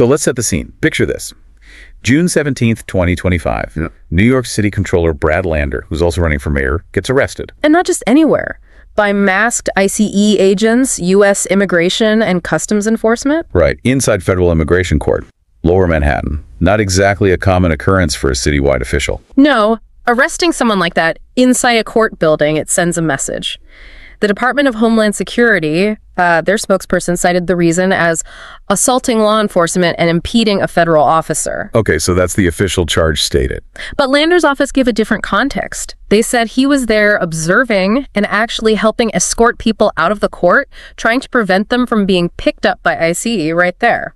So let's set the scene. Picture this. June 17th, 2025. Yeah. New York City Comptroller Brad Lander, who's also running for mayor, gets arrested. And not just anywhere. By masked ICE agents, U.S. Immigration and Customs Enforcement. Right, inside federal immigration court. Lower Manhattan. Not exactly a common occurrence for a citywide official. No, arresting someone like that inside a court building, it sends a message. The Department of Homeland Security, their spokesperson cited the reason as assaulting law enforcement and impeding a federal officer. Okay, so that's the official charge stated. But Lander's office gave a different context. They said he was there observing and actually helping escort people out of the court, trying to prevent them from being picked up by ICE right there.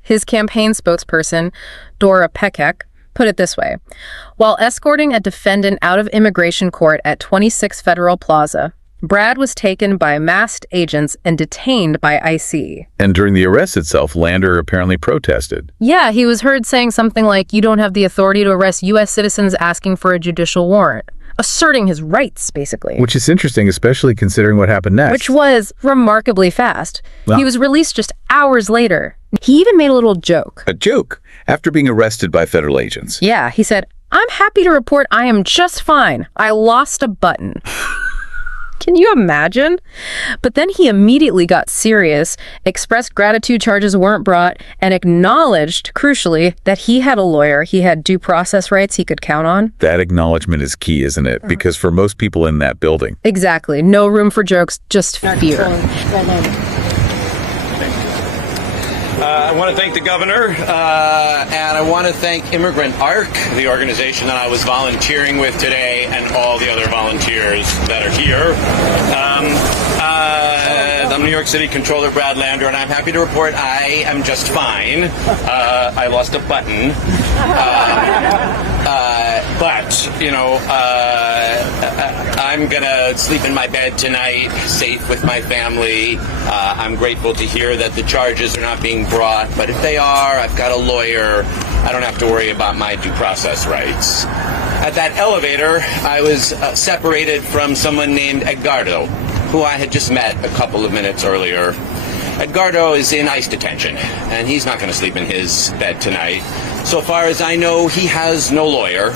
His campaign spokesperson, Dora Pekek, put it this way. While escorting a defendant out of immigration court at 26 Federal Plaza, Brad was taken by masked agents and detained by ICE. And during the arrest itself, Lander apparently protested. Yeah, he was heard saying something like, "You don't have the authority to arrest U.S. citizens asking for a judicial warrant," asserting his rights, basically. Which is interesting, especially considering what happened next. Which was remarkably fast. Well, he was released just hours later. He even made a little joke. a joke after being arrested by federal agents. Yeah, he said, "I'm happy to report I am just fine. I lost a button." Can you imagine? But then he immediately got serious, expressed gratitude charges weren't brought, and acknowledged, crucially, that he had a lawyer, he had due process rights he could count on. That acknowledgement is key, isn't it? Because for most people in that building, Exactly. No room for jokes, just fear. I want to thank the governor, and I want to thank Immigrant ARC, the organization that I was volunteering with today, and all the other volunteers that are here. I'm New York City Comptroller Brad Lander, and I'm happy to report I am just fine. I lost a button. But, you know, I'm going to sleep in my bed tonight, safe with my family. I'm grateful to hear that the charges are not being brought, but if they are, I've got a lawyer. I don't have to worry about my due process rights. At that elevator, I was separated from someone named Edgardo, who I had just met a couple of minutes earlier. Edgardo is in ICE detention, and he's not going to sleep in his bed tonight. So far as I know, he has no lawyer.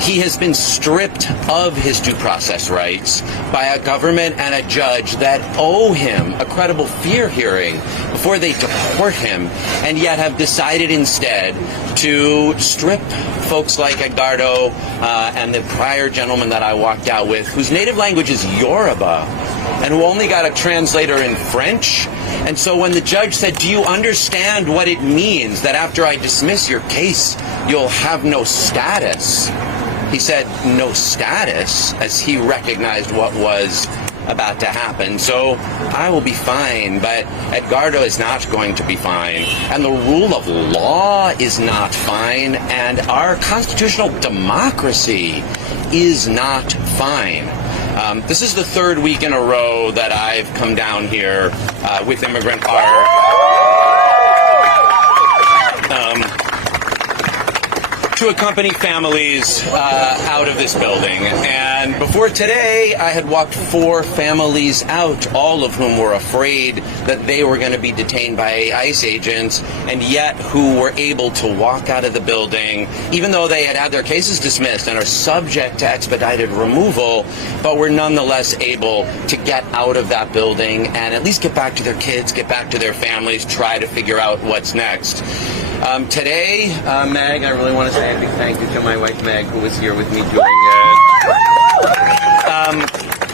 He has been stripped of his due process rights by a government and a judge that owe him a credible fear hearing before they deport him, and yet have decided instead to strip folks like Edgardo and the prior gentleman that I walked out with, whose native language is Yoruba, and who only got a translator in French. And so when the judge said, "Do you understand what it means that after I dismiss your case, you'll have no status?" He said no status, as he recognized what was about to happen. So I will be fine, but Edgardo is not going to be fine. And the rule of law is not fine. And our constitutional democracy is not fine. This is the third week in a row that I've come down here with Immigrant ARC to accompany families out of this building. And before today, I had walked 4 families out, all of whom were afraid that they were going to be detained by ICE agents, and yet who were able to walk out of the building, even though they had had their cases dismissed and are subject to expedited removal, but were nonetheless able to get out of that building and at least get back to their kids, get back to their families, try to figure out what's next. Today, Meg, I really want to say a big thank you to my wife, Meg, who was here with me doing it.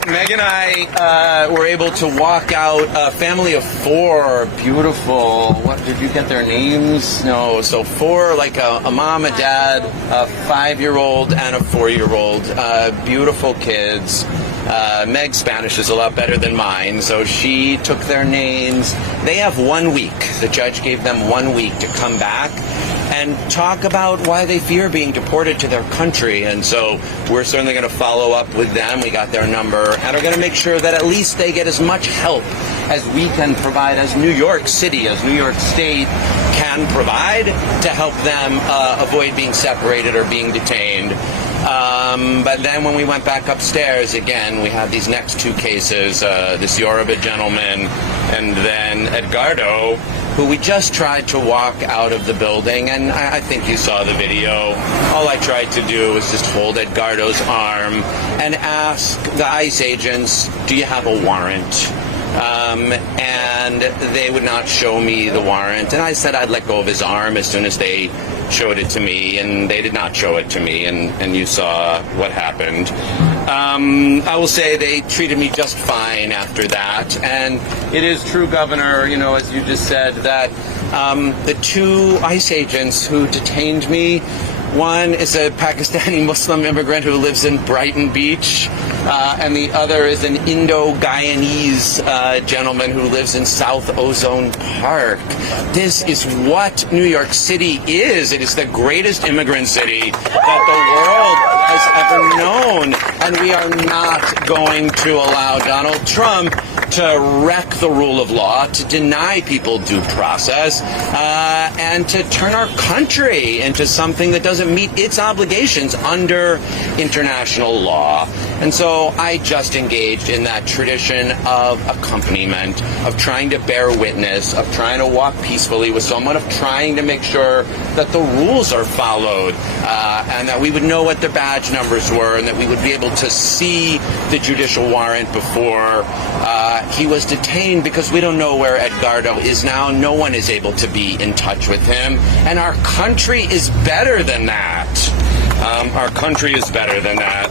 Meg and I were able to walk out a family of 4 beautiful, what, did you get their names? No, so 4, like a mom, a dad, a 5-year-old, and a 4-year-old, beautiful kids. Meg's Spanish is a lot better than mine, so she took their names. They have 1 week. The judge gave them 1 week to come back and talk about why they fear being deported to their country. And so we're certainly going to follow up with them. We got their number, and are going to make sure that at least they get as much help as we can provide, as New York City, as New York State can provide, to help them avoid being separated or being detained. But then when we went back upstairs, again, we had these next 2 cases, this Yoruba gentleman and then Edgardo. who we just tried to walk out of the building, and I think you saw the video. All I tried to do was just hold Edgardo's arm and ask the ICE agents, do you have a warrant? And they would not show me the warrant, and I said I'd let go of his arm as soon as they showed it to me, and they did not show it to me, and you saw what happened. I will say they treated me just fine after that, and it is true, Governor, you know, as you just said, that the two ICE agents who detained me, one is a Pakistani Muslim immigrant who lives in Brighton Beach, and the other is an Indo-Guyanese gentleman who lives in South Ozone Park. This is what New York City is. It is the greatest immigrant city that the world has ever known. And we are not going to allow Donald Trump to wreck the rule of law, to deny people due process, and to turn our country into something that doesn't meet its obligations under international law. And so I just engaged in that tradition of accompaniment, of trying to bear witness, of trying to walk peacefully with someone, of trying to make sure that the rules are followed, and that we would know what their badge numbers were, and that we would be able to see the judicial warrant before he was detained, because we don't know where Edgardo is now. No one is able to be in touch with him, and our country is better than that. Our country is better than that.